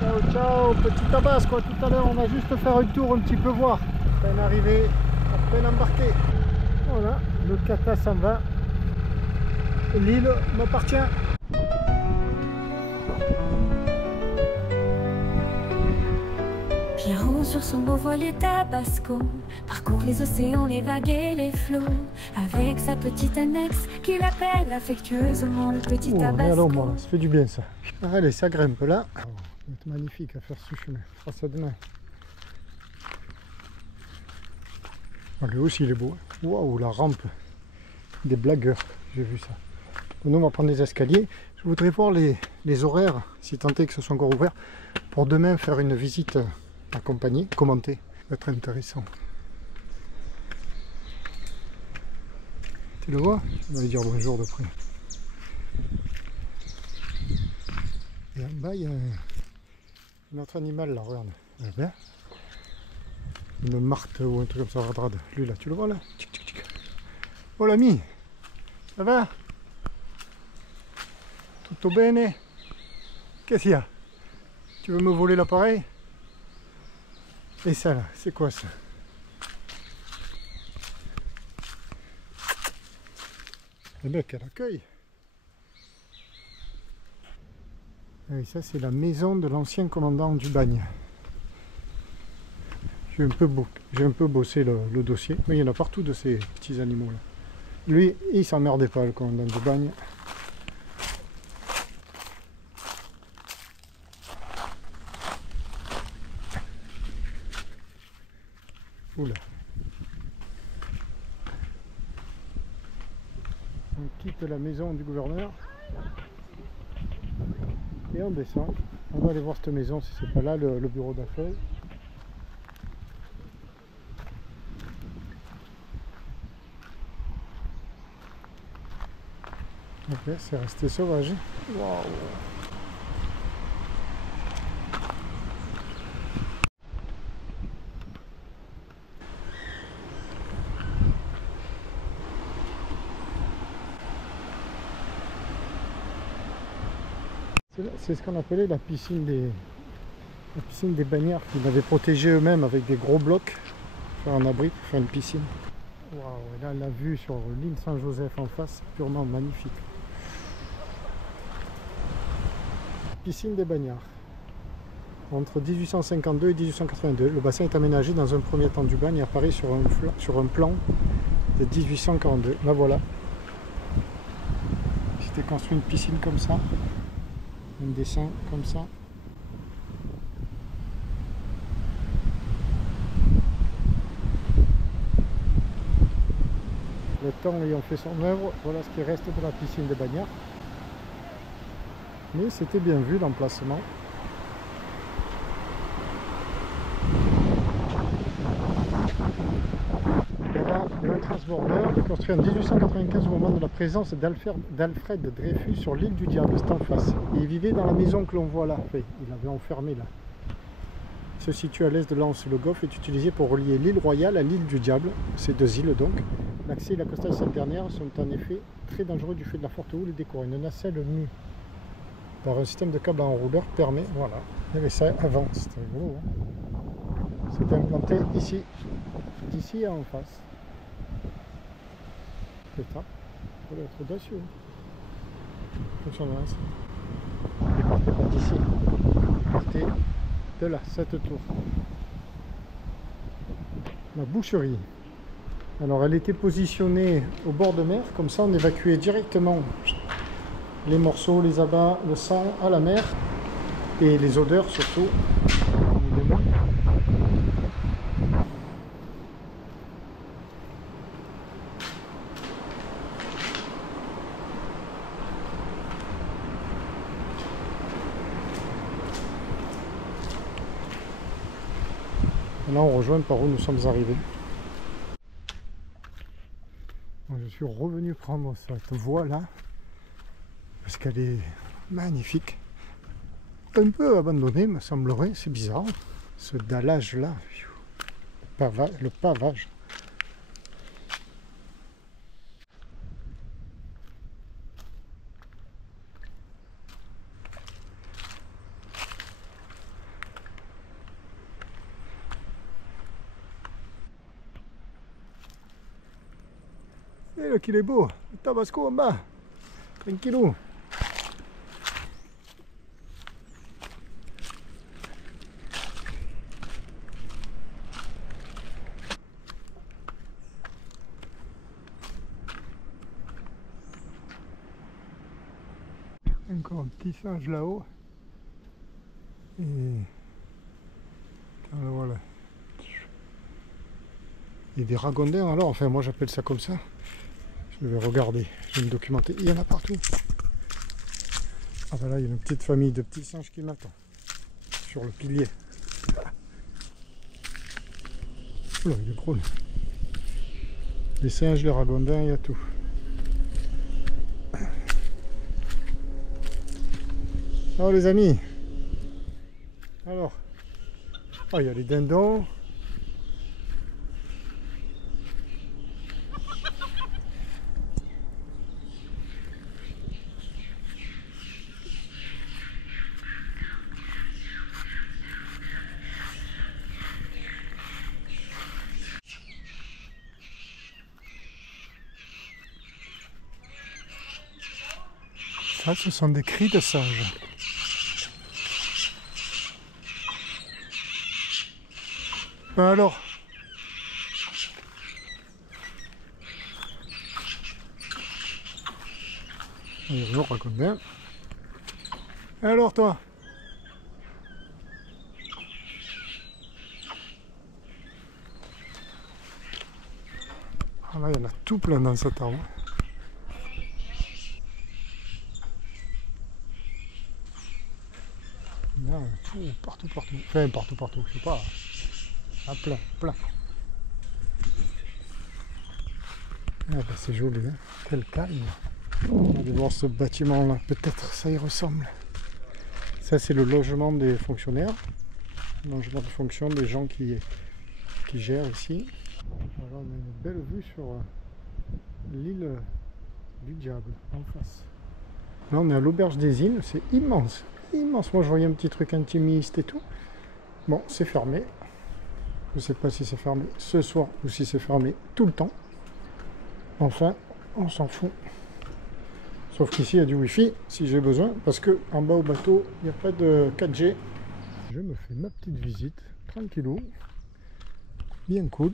Ciao, ciao, petit tabasse quoi. Tout à l'heure, on va juste faire un tour un petit peu voir. À peine arrivé, à peine embarqué. Voilà, le kata s'en va. L'île m'appartient. Pierrot sur son beau voilier tabasco parcourt les océans, les vagues et les flots, avec sa petite annexe qu'il appelle affectueusement le petit tabasco. Alors moi, ça fait du bien ça. Allez, ça grimpe là. Oh, ça va être magnifique à faire ce chemin. On fera ça demain. Oh, lui aussi il est beau. Waouh, la rampe des blagueurs, j'ai vu ça. Nous on va prendre les escaliers. Je voudrais voir les horaires, si tant est que ce soit encore ouvert, pour demain faire une visite accompagnée, commentée. Ça va être intéressant. Tu le vois? On va lui dire bonjour de près. Et en bas il y a un autre animal là, regarde. Bien. Une marthe ou un truc comme ça, radrade. Lui là, tu le vois là? Tchic, tchic, tchic. Oh l'ami, ça va? Tutto bene? Qu'est-ce qu'il y a? Tu veux me voler l'appareil? Et ça là, c'est quoi ça? Le mec, quel accueil! Et ça c'est la maison de l'ancien commandant du bagne. J'ai un peu bossé le dossier, mais il y en a partout de ces petits animaux là. Lui, il s'emmerdait pas, le commandant du bagne. Oula. On quitte la maison du gouverneur et on descend. On va aller voir cette maison si c'est pas là le bureau d'affaires. Ok, c'est resté sauvage. Waouh. C'est ce qu'on appelait la piscine des bagnards qu'ils avaient protégé eux-mêmes avec des gros blocs pour faire un abri, pour faire une piscine. Waouh, et là la vue sur l'île Saint-Joseph en face, purement magnifique. Piscine des bagnards. Entre 1852 et 1882, le bassin est aménagé dans un premier temps du bagne et apparaît sur un plan de 1842. Là voilà. C'était construit une piscine comme ça. Un dessin comme ça. Le temps ayant fait son œuvre, voilà ce qui reste de la piscine des bagnards. Mais c'était bien vu l'emplacement. Voilà le transbordeur, construit en 1895 au moment de la présence d'Alfred Dreyfus sur l'île du Diable, c'est en face. Il vivait dans la maison que l'on voit là, enfin, il avait enfermé là. Il se situe à l'est de l'Anse. Le golfe est utilisé pour relier l'île Royale à l'île du Diable, ces deux îles donc. L'accès et l'accostage de cette dernière sont en effet très dangereux du fait de la forte houle et des courants. Une nacelle mue par un système de câble à enrouleur permet, voilà, il y avait ça avant, c'était rigolo. Hein. C'était implanté ici, d'ici en face. C'est ça, il faut être audacieux. Fonctionne ça. Il partait pas d'ici, il partait de là, cette tour. La boucherie. Alors elle était positionnée au bord de mer, comme ça on évacuait directement les morceaux, les abats, le sang à la mer et les odeurs surtout. Là on rejoint par où nous sommes arrivés. Je suis revenu prendre cette voie là parce qu'elle est magnifique, un peu abandonnée me semblerait, c'est bizarre ce dallage là, le pavage. Regardez qu'il est beau. Le tabasco en bas. Tranquillou. Encore un petit singe là-haut. Et alors voilà. Il y a des ragondins alors, enfin moi j'appelle ça comme ça. Je vais regarder, je vais me documenter. Il y en a partout. Ah ben là il y a une petite famille de petits singes qui m'attend. Sur le pilier. Oula, il est gros là. Les singes, les ragondins, il y a tout. Alors les amis. Alors. Oh, il y a les dindons. Ça, ce sont des cris de singes. Ben alors. Bonjour, raconte bien. Alors toi? Ah là, il y en a tout plein dans cet arbre. Là, partout. Enfin, partout, je sais pas. Ah, plein. Ah bah c'est joli, hein. Quel calme. On va aller voir ce bâtiment là, peut-être ça y ressemble. Ça c'est le logement des fonctionnaires. Le logement de fonction des gens qui gèrent ici. Voilà, on a une belle vue sur l'île du Diable en face. Là on est à l'auberge des îles, c'est immense. Immense, moi je voyais un petit truc intimiste et tout. Bon, c'est fermé. Je ne sais pas si c'est fermé ce soir ou si c'est fermé tout le temps. Enfin, on s'en fout. Sauf qu'ici, il y a du Wi-Fi, si j'ai besoin, parce que en bas au bateau, il n'y a pas de 4G. Je me fais ma petite visite, tranquillou, bien cool.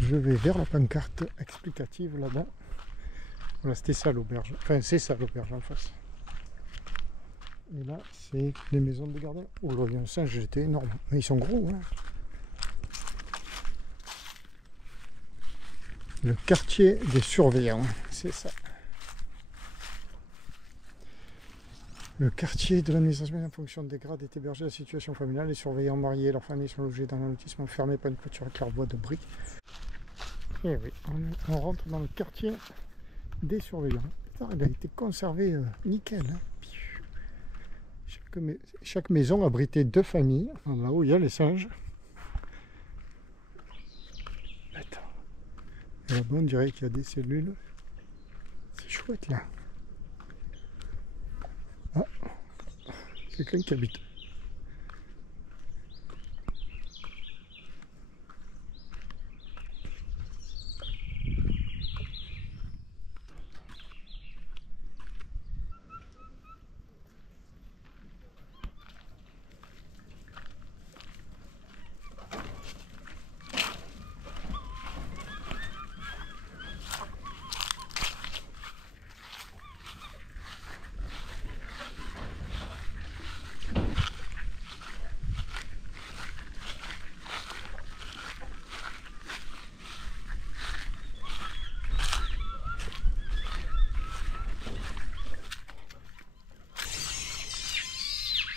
Je vais vers la pancarte explicative là-bas. Voilà, c'était ça l'auberge. Enfin, c'est ça l'auberge en face. Et là, c'est les maisons de gardiens. Oh là, il y a un singe, j'étais énorme. Mais ils sont gros, hein. Le quartier des surveillants, c'est ça. Le quartier de l'administration en fonction des grades est hébergé à la situation familiale. Les surveillants mariés et leurs familles sont logés dans un lotissement fermé par une clôture avec leur bois de briques. Et oui, on rentre dans le quartier des surveillants. Putain, il a été conservé nickel, hein. Chaque maison abritait 2 familles. Là-haut, il y a les singes. Attends. Et là-bas, on dirait qu'il y a des cellules. C'est chouette, là. Ah, quelqu'un qui habite.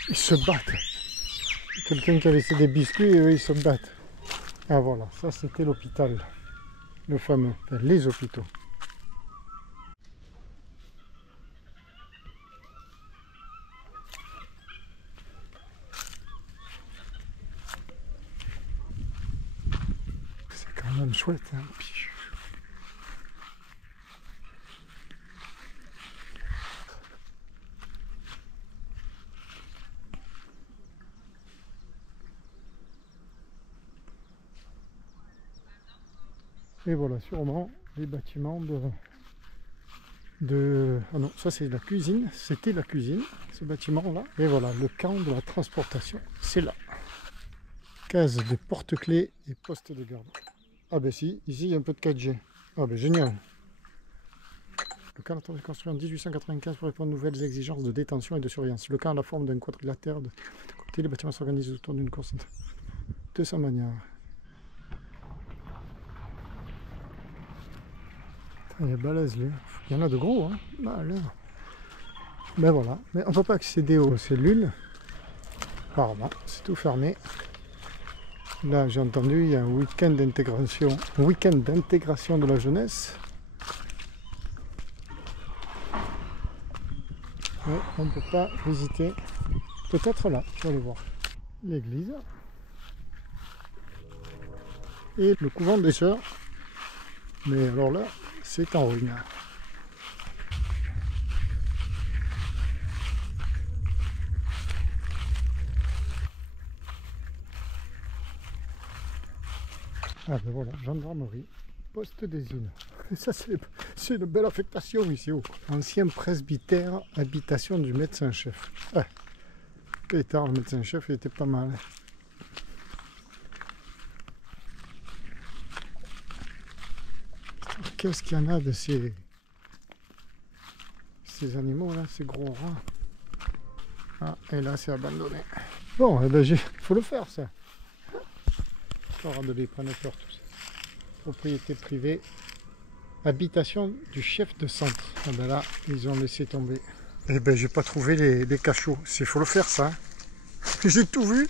Ils se battent. Quelqu'un qui a laissé des biscuits et eux ils se battent. Ah voilà, ça c'était l'hôpital. Le fameux, enfin, les hôpitaux. C'est quand même chouette, hein. Et voilà, sûrement, les bâtiments Ah non, ça c'est la cuisine, c'était la cuisine, ce bâtiment-là. Et voilà, le camp de la transportation, c'est là. Case de porte-clés et poste de garde. Ah ben si, ici il y a un peu de 4G. Ah ben génial. Le camp a été construit en 1895 pour répondre aux nouvelles exigences de détention et de surveillance. Le camp a la forme d'un quadrilatère. De côté, les bâtiments s'organisent autour d'une course de sa manière. Il est balèze lui. Il y en a de gros, hein. Ah, là. Ben voilà. Mais on ne peut pas accéder aux cellules. Apparemment, c'est tout fermé. Là, j'ai entendu, il y a un week-end d'intégration. Un week-end d'intégration de la jeunesse. Mais on ne peut pas visiter. Peut-être là, je vais aller voir. L'église. Et le couvent des sœurs. Mais alors là, c'est en ruine. Ah ben voilà, gendarmerie, poste des îles. Et ça c'est une belle affectation ici. Oh. Ancien presbytère, habitation du médecin-chef. Ah, Pétard, le médecin-chef, il était pas mal. Qu'est-ce qu'il y en a de ces animaux là, ces gros rats. Ah, et là c'est abandonné. Bon, eh ben, faut le faire ça. De les prendre peur tous. Propriété privée, habitation du chef de centre. Ah ben là, ils ont laissé tomber. Eh ben j'ai pas trouvé les cachots. Il faut le faire ça. J'ai tout vu,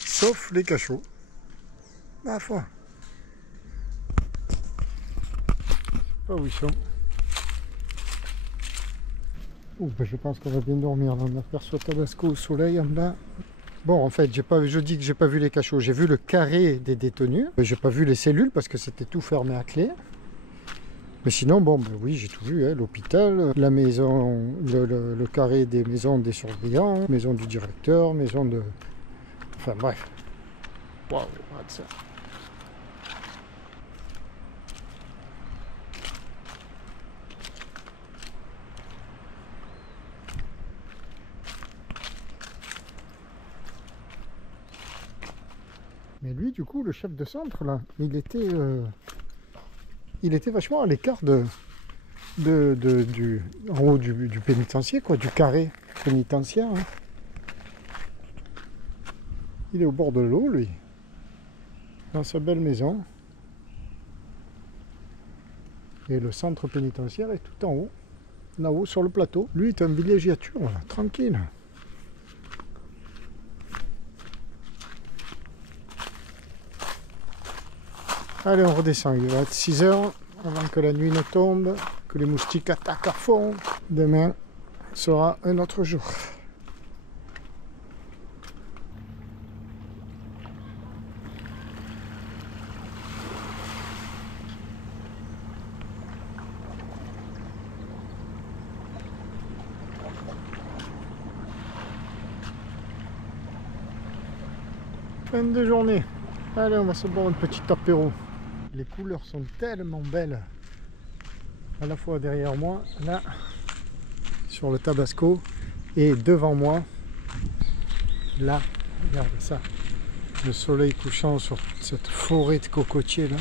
sauf les cachots. Ma foi. Pas où ils sont. Oh, ben je pense qu'on va bien dormir. Là. On aperçoit Tabasco au soleil en bas. Bon, en fait, je dis que j'ai pas vu les cachots. J'ai vu le carré des détenus. J'ai pas vu les cellules parce que c'était tout fermé à clé. Mais sinon, bon, ben oui, j'ai tout vu. Hein. L'hôpital, la maison, le carré des maisons des surveillants, maison du directeur, maison de... Enfin, bref. Waouh, regarde ça. Mais lui, du coup, le chef de centre, là, il était vachement à l'écart en haut du pénitencier, quoi, du carré pénitentiaire. Hein. Il est au bord de l'eau, lui, dans sa belle maison. Et le centre pénitentiaire est tout en haut, là-haut, sur le plateau. Lui, est en villégiature, là, tranquille. Allez, on redescend, il va être 6 h avant que la nuit ne tombe, que les moustiques attaquent à fond. Demain sera un autre jour. Fin de journée. Allez, on va se boire un petit apéro. Les couleurs sont tellement belles, à la fois derrière moi, là, sur le Tabasco, et devant moi, là, regarde ça, le soleil couchant sur cette forêt de cocotiers là,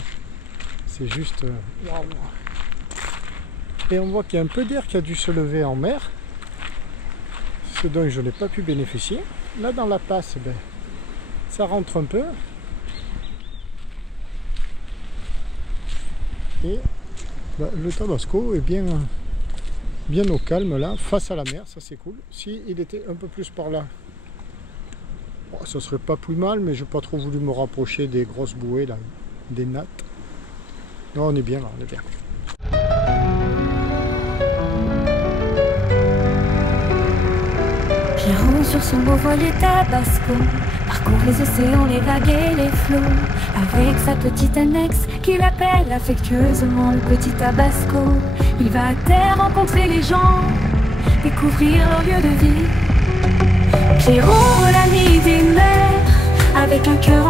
c'est juste waouh. Et on voit qu'il y a un peu d'air qui a dû se lever en mer, ce dont je n'ai pas pu bénéficier. Là dans la passe, ben, ça rentre un peu. Et bah, le Tabasco est bien au calme là, face à la mer, ça c'est cool. Si il était un peu plus par là, bon, ça serait pas plus mal, mais j'ai pas trop voulu me rapprocher des grosses bouées là, des nattes. Non, on est bien là, on est bien. Pierrot sur son beau voilier Tabasco parcourt les océans, les vagues et les flots, avec sa petite annexe qu'il appelle affectueusement le petit Tabasco. Il va à terre rencontrer les gens, découvrir leur lieu de vie. Pierrot, l'ami des mers, avec un cœur